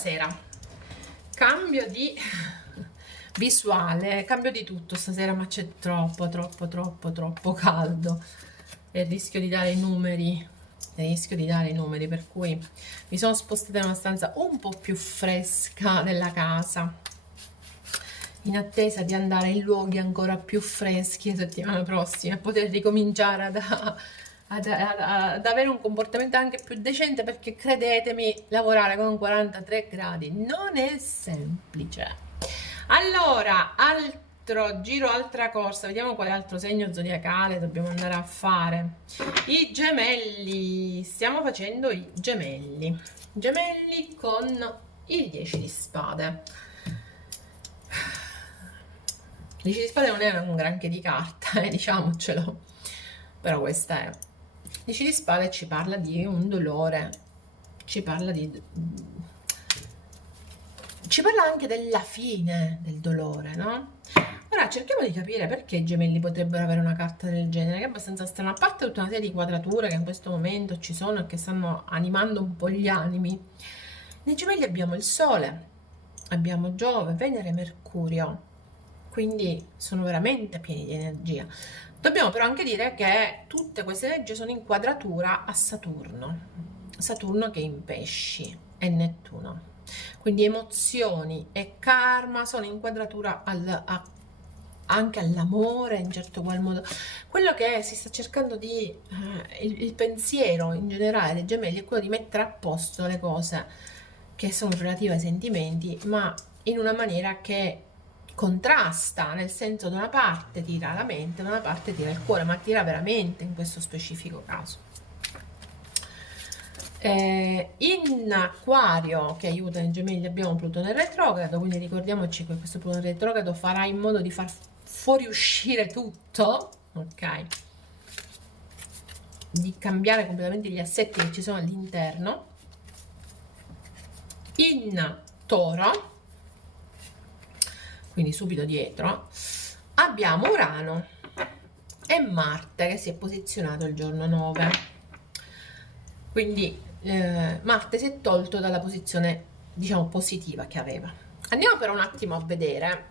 Buonasera, cambio di visuale, cambio di tutto stasera, ma c'è troppo caldo e rischio di dare i numeri, per cui mi sono spostata in una stanza un po' più fresca della casa, in attesa di andare in luoghi ancora più freschi la settimana prossima e poter ricominciare ad avere un comportamento anche più decente, perché credetemi, lavorare con 43 gradi non è semplice. Allora, altro giro, altra corsa, vediamo quale altro segno zodiacale dobbiamo andare a fare. I gemelli, stiamo facendo i gemelli con il 10 di spade. Il 10 di spade non è un granché di carta, diciamocelo, però questa è. Il 10 di spade ci parla di un dolore, ci parla anche della fine del dolore, no? Ora cerchiamo di capire perché i gemelli potrebbero avere una carta del genere, che è abbastanza strana, a parte tutta una serie di quadrature che in questo momento ci sono e che stanno animando un po' gli animi. Nei gemelli abbiamo il Sole, abbiamo Giove, Venere e Mercurio, quindi sono veramente pieni di energia. Dobbiamo però anche dire che tutte queste energie sono in quadratura a Saturno che è in Pesci e Nettuno, quindi emozioni e karma sono in quadratura anche all'amore in certo qual modo. Quello che si sta cercando di il pensiero in generale dei gemelli è quello di mettere a posto le cose che sono relative ai sentimenti, ma in una maniera che contrasta, nel senso, da una parte tira la mente, da una parte tira il cuore, ma tira veramente in questo specifico caso. In Acquario, che aiuta i gemelli, abbiamo Plutone retrogrado, quindi ricordiamoci che questo Plutone retrogrado farà in modo di far fuoriuscire tutto, ok? Di cambiare completamente gli assetti che ci sono all'interno. In Toro, quindi subito dietro, abbiamo Urano e Marte che si è posizionato il giorno 9, quindi Marte si è tolto dalla posizione, diciamo, positiva che aveva. Andiamo però un attimo a vedere,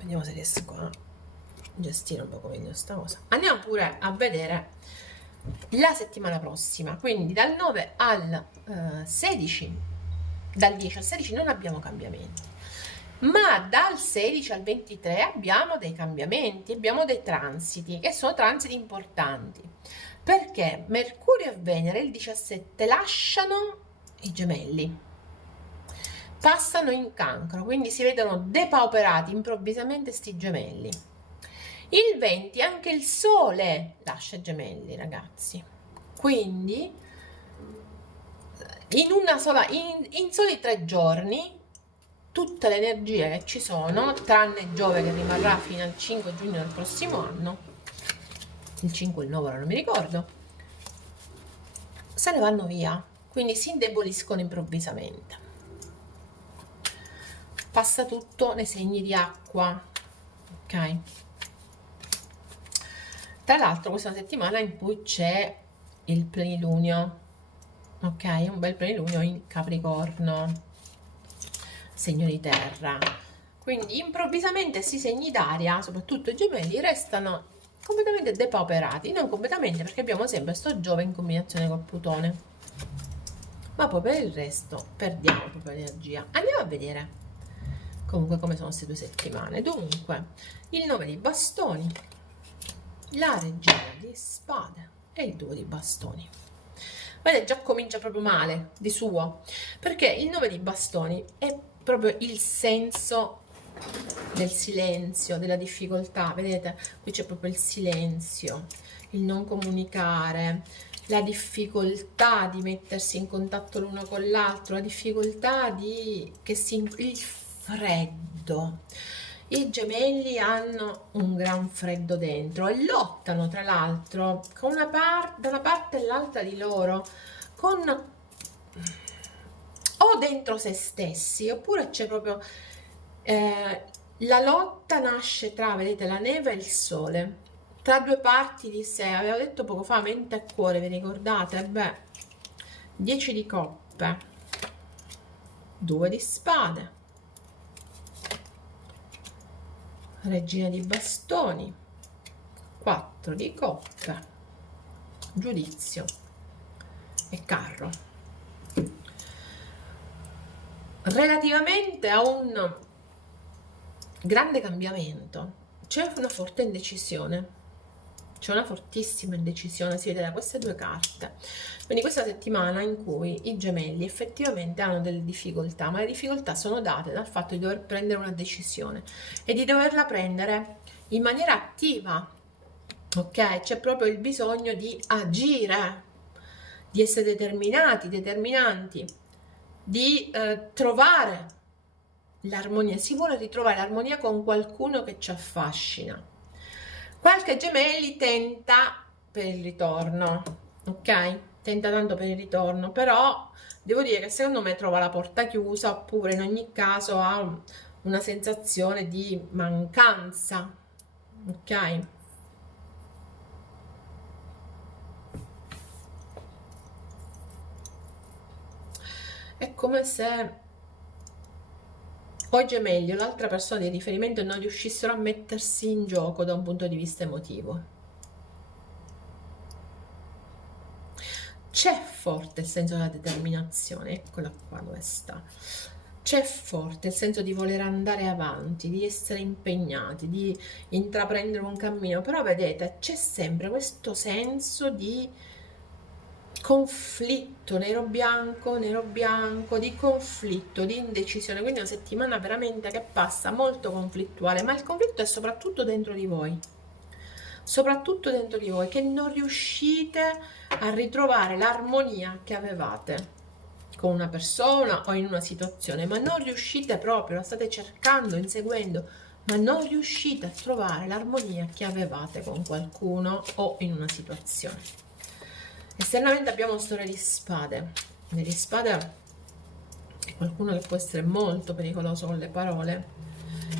vediamo se riesco a gestire un po' meglio sta cosa. Andiamo pure a vedere la settimana prossima, quindi dal 9 al 16, dal 10 al 16 non abbiamo cambiamenti, ma dal 16 al 23 abbiamo dei cambiamenti, abbiamo dei transiti, che sono transiti importanti, perché Mercurio e Venere il 17 lasciano i gemelli, passano in Cancro, quindi si vedono depauperati improvvisamente sti gemelli. Il 20 anche il Sole lascia i gemelli, ragazzi, quindi in soli 3 giorni tutte le energie che ci sono, tranne Giove che rimarrà fino al 5 giugno del prossimo anno, il 5 o il 9 non mi ricordo, se ne vanno via, quindi si indeboliscono improvvisamente. Passa tutto nei segni di acqua, ok? Tra l'altro questa è una settimana in cui c'è il plenilunio, ok? Un bel plenilunio in Capricorno, segno di terra, quindi improvvisamente questi segni d'aria, soprattutto i gemelli, restano completamente depauperati, non completamente perché abbiamo sempre sto Giove in combinazione col Plutone, ma poi per il resto perdiamo proprio energia. Andiamo a vedere comunque come sono queste 2 settimane. Dunque, il 9 di bastoni, la regina di spade e il 2 di bastoni. Vedete, già comincia proprio male di suo, perché il 9 di bastoni è proprio il senso del silenzio, della difficoltà. Vedete, qui c'è proprio il silenzio, il non comunicare, la difficoltà di mettersi in contatto l'uno con l'altro, la difficoltà il freddo. I gemelli hanno un gran freddo dentro e lottano tra l'altro da una parte e l'altra di loro o dentro se stessi, oppure c'è proprio la lotta nasce tra, vedete, la neve e il sole, tra 2 parti di sé. Avevo detto poco fa mente e cuore, vi ricordate? Beh, 10 di coppe, 2 di spade, regina di bastoni, 4 di coppe, giudizio e carro. Relativamente a un grande cambiamento c'è una forte indecisione, c'è una fortissima indecisione, si vede da queste due carte. Quindi questa settimana in cui i gemelli effettivamente hanno delle difficoltà, ma le difficoltà sono date dal fatto di dover prendere una decisione e di doverla prendere in maniera attiva, ok? C'è proprio il bisogno di agire, di essere determinati, determinanti, di trovare l'armonia. Si vuole ritrovare l'armonia con qualcuno che ci affascina. Qualche gemelli tenta per il ritorno, ok? Tenta tanto per il ritorno, però devo dire che secondo me trova la porta chiusa, oppure in ogni caso ha una sensazione di mancanza, ok? È come se o i gemelli o l'altra persona di riferimento non riuscissero a mettersi in gioco da un punto di vista emotivo. C'è forte il senso della determinazione, eccola qua dove sta. C'è forte il senso di voler andare avanti, di essere impegnati, di intraprendere un cammino, però vedete, c'è sempre questo senso di conflitto nero-bianco, di conflitto, di indecisione, quindi è una settimana veramente che passa molto conflittuale, ma il conflitto è soprattutto dentro di voi, che non riuscite a ritrovare l'armonia che avevate con una persona o in una situazione, ma non riuscite proprio, la state cercando, inseguendo, ma non riuscite a trovare l'armonia che avevate con qualcuno o in una situazione. Esternamente abbiamo storia di spade. Di spade è qualcuno che può essere molto pericoloso con le parole,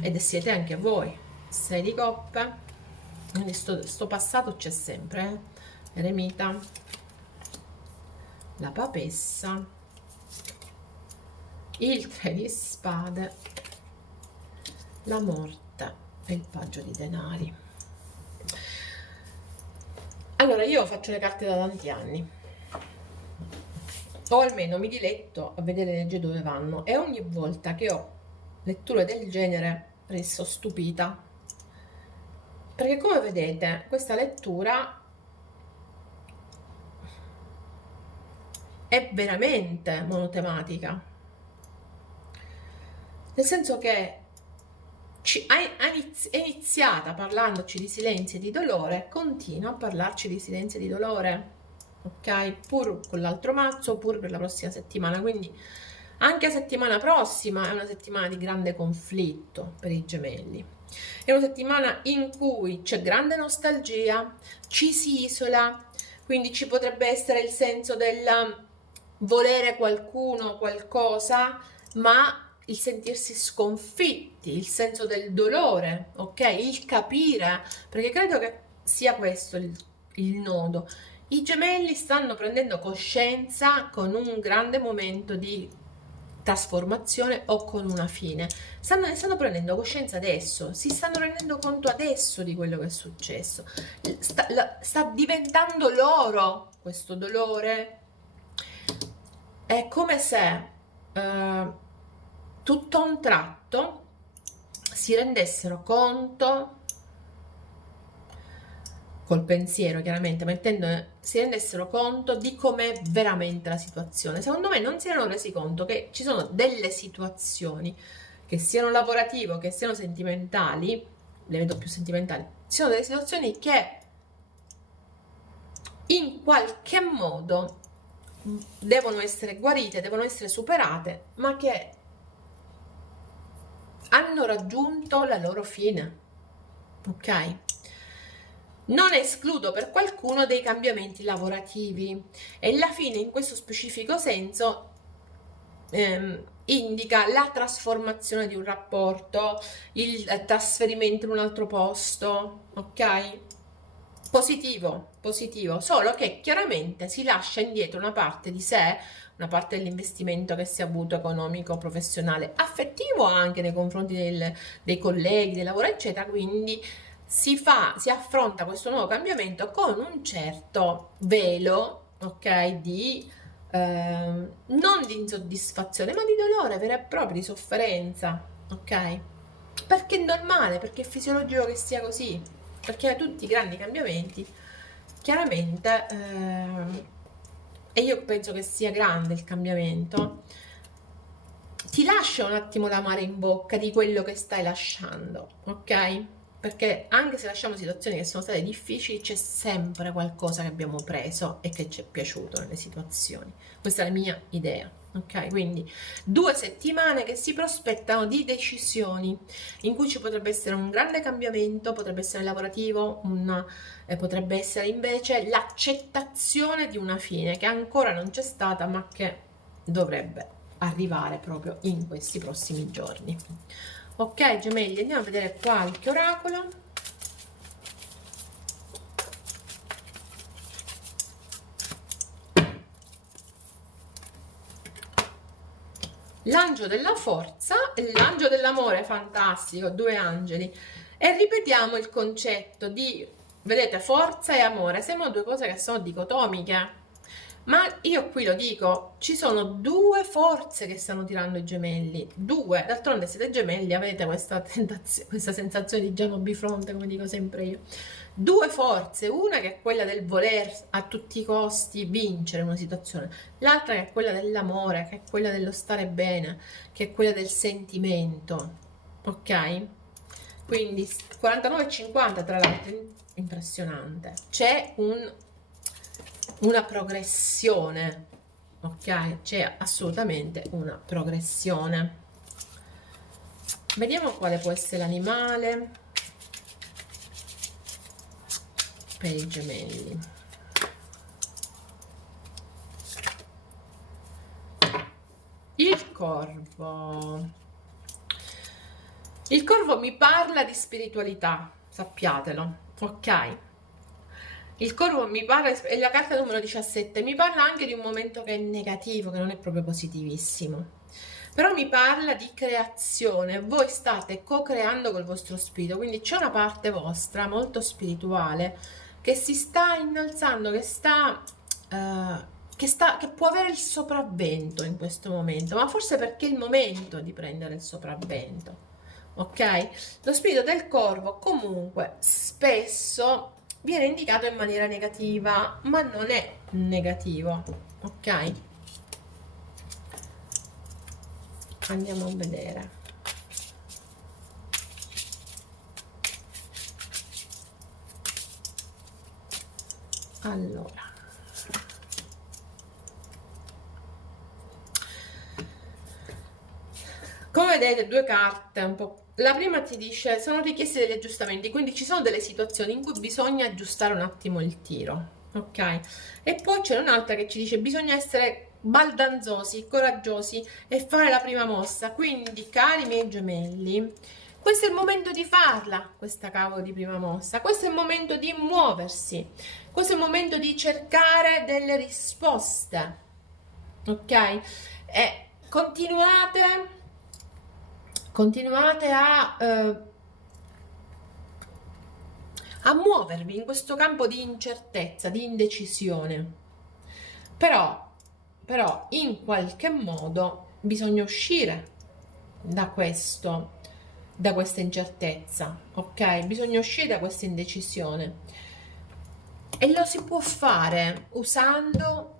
ed siete anche voi. 6 di coppe, quindi sto passato c'è sempre, eremita, la papessa, il 3 di spade, la morte e il paggio di denari. Allora, io faccio le carte da tanti anni, o almeno mi diletto a vedere le energie dove vanno, e ogni volta che ho letture del genere resto stupita, perché come vedete questa lettura è veramente monotematica, nel senso che è iniziata parlandoci di silenzio e di dolore, continua a parlarci di silenzio e di dolore, ok? Pur con l'altro mazzo, pur per la prossima settimana, quindi anche la settimana prossima è una settimana di grande conflitto per i gemelli. È una settimana in cui c'è grande nostalgia, ci si isola, quindi ci potrebbe essere il senso del volere qualcuno, qualcosa, ma il sentirsi sconfitti, il senso del dolore, ok? Il capire, perché credo che sia questo il nodo. I gemelli stanno prendendo coscienza con un grande momento di trasformazione o con una fine. Ne stanno prendendo coscienza adesso, si stanno rendendo conto adesso di quello che è successo. Sta diventando loro questo dolore. È come se tutto a un tratto si rendessero conto, col pensiero chiaramente, si rendessero conto di com'è veramente la situazione. Secondo me non si erano resi conto che ci sono delle situazioni, che siano lavorative, che siano sentimentali, le vedo più sentimentali, ci sono delle situazioni che in qualche modo devono essere guarite, devono essere superate, ma che hanno raggiunto la loro fine, ok? Non escludo per qualcuno dei cambiamenti lavorativi, e la fine in questo specifico senso indica la trasformazione di un rapporto, il trasferimento in un altro posto, ok? Positivo, solo che chiaramente si lascia indietro una parte di sé, una parte dell'investimento che si è avuto economico, professionale, affettivo anche nei confronti dei colleghi, del lavoro, eccetera. Quindi si affronta questo nuovo cambiamento con un certo velo, ok, di non di insoddisfazione, ma di dolore vero e proprio, di sofferenza, ok? Perché è normale, perché è fisiologico che sia così, perché tutti i grandi cambiamenti, chiaramente, e io penso che sia grande il cambiamento, ti lascia un attimo l'amaro in bocca di quello che stai lasciando, ok? Perché anche se lasciamo situazioni che sono state difficili, c'è sempre qualcosa che abbiamo preso e che ci è piaciuto nelle situazioni. Questa è la mia idea, ok? Quindi 2 settimane che si prospettano di decisioni in cui ci potrebbe essere un grande cambiamento, potrebbe essere lavorativo, potrebbe essere invece l'accettazione di una fine che ancora non c'è stata, ma che dovrebbe arrivare proprio in questi prossimi giorni. Ok, gemelli, andiamo a vedere qualche oracolo. L'angelo della forza e l'angelo dell'amore, fantastico, 2 angeli. E ripetiamo il concetto di, vedete, forza e amore, sembrano 2 cose che sono dicotomiche. Ma io qui lo dico, ci sono 2 forze che stanno tirando i gemelli, 2, d'altronde siete gemelli, avete questa sensazione di giano bifronte, come dico sempre io. 2 forze, una che è quella del voler a tutti i costi vincere una situazione, l'altra che è quella dell'amore, che è quella dello stare bene, che è quella del sentimento, ok? Quindi 49,50 tra l'altro, impressionante. C'è una progressione, ok? C'è assolutamente una progressione. Vediamo quale può essere l'animale per i gemelli. Il corvo. Il corvo mi parla di spiritualità, sappiatelo, ok? Il corvo mi parla, è la carta numero 17, mi parla anche di un momento che è negativo, che non è proprio positivissimo. Però mi parla di creazione, voi state co-creando col vostro spirito, quindi c'è una parte vostra molto spirituale che si sta innalzando, che può avere il sopravvento in questo momento, ma forse perché è il momento di prendere il sopravvento, ok? Lo spirito del corvo comunque spesso viene indicato in maniera negativa, ma non è negativo, ok? Andiamo a vedere. Allora, come vedete, 2 carte un po'. La prima ti dice sono richiesti degli aggiustamenti, quindi ci sono delle situazioni in cui bisogna aggiustare un attimo il tiro, ok? E poi c'è un'altra che ci dice bisogna essere baldanzosi, coraggiosi e fare la prima mossa. Quindi, cari miei gemelli, questo è il momento di farla, questa cavolo di prima mossa. Questo è il momento di muoversi. Questo è il momento di cercare delle risposte, ok? E continuate a muovervi in questo campo di incertezza, di indecisione. Però in qualche modo bisogna uscire da questa incertezza, ok? Bisogna uscire da questa indecisione e lo si può fare usando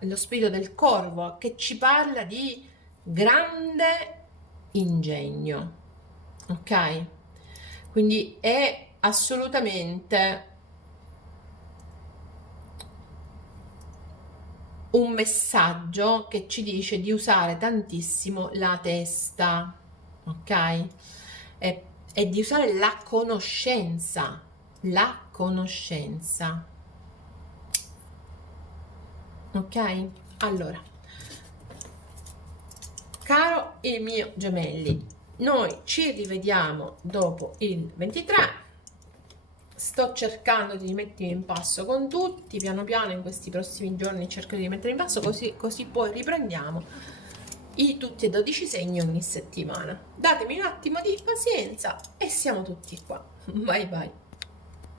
lo spirito del corvo che ci parla di grande ingegno, ok? Quindi è assolutamente un messaggio che ci dice di usare tantissimo la testa, ok? E di usare la conoscenza, ok? Allora, caro il mio gemelli, noi ci rivediamo dopo il 23. sto cercando di rimettermi in passo con tutti, piano piano in questi prossimi giorni cerco di rimettermi in passo, così poi riprendiamo tutti e 12 segni ogni settimana. Datemi un attimo di pazienza e siamo tutti qua. Bye bye.